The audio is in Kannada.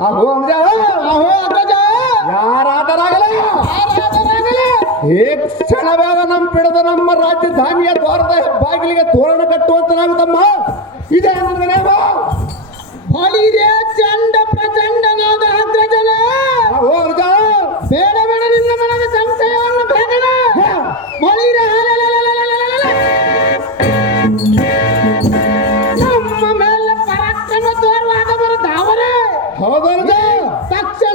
ಅಹೋ ಅಂಜ ಅಹೋ ಅಗ್ರಜ ಯಾರಾದರಾಗಲೇ ಏ ಕ್ಷಣವೇಗ ನಮ್ಮ ಪಿಡದ ನಮ್ಮ ರಾಜಧಾನಿಯ ದ್ವಾರದ ಬಾಗಿಲಿಗೆ ತೋರಣ ಕಟ್ಟುವಂತ ನಾವು ತಮ್ಮ ಇದೆ ಬಳಿರೆ ಚಂಡ ಪ್ರಚಂಡನಾದ ಅಗ್ರಜನ ಅಹೋ ಅಂಜ ಬೇಡ ಬೇಡ ನಿನ್ನ ಮನದ ಸಂಶಯವನ್ನು ಬೇಗಣ ಬಳಿರೆ ನಮ್ಮ ಮೇಲೆ ಪರಾಕ್ರಮ ತೋರುವಾಗ ಬರುತ್ತಾವರೇ ಹೌದರ್ಜ ತಕ್ಷಣ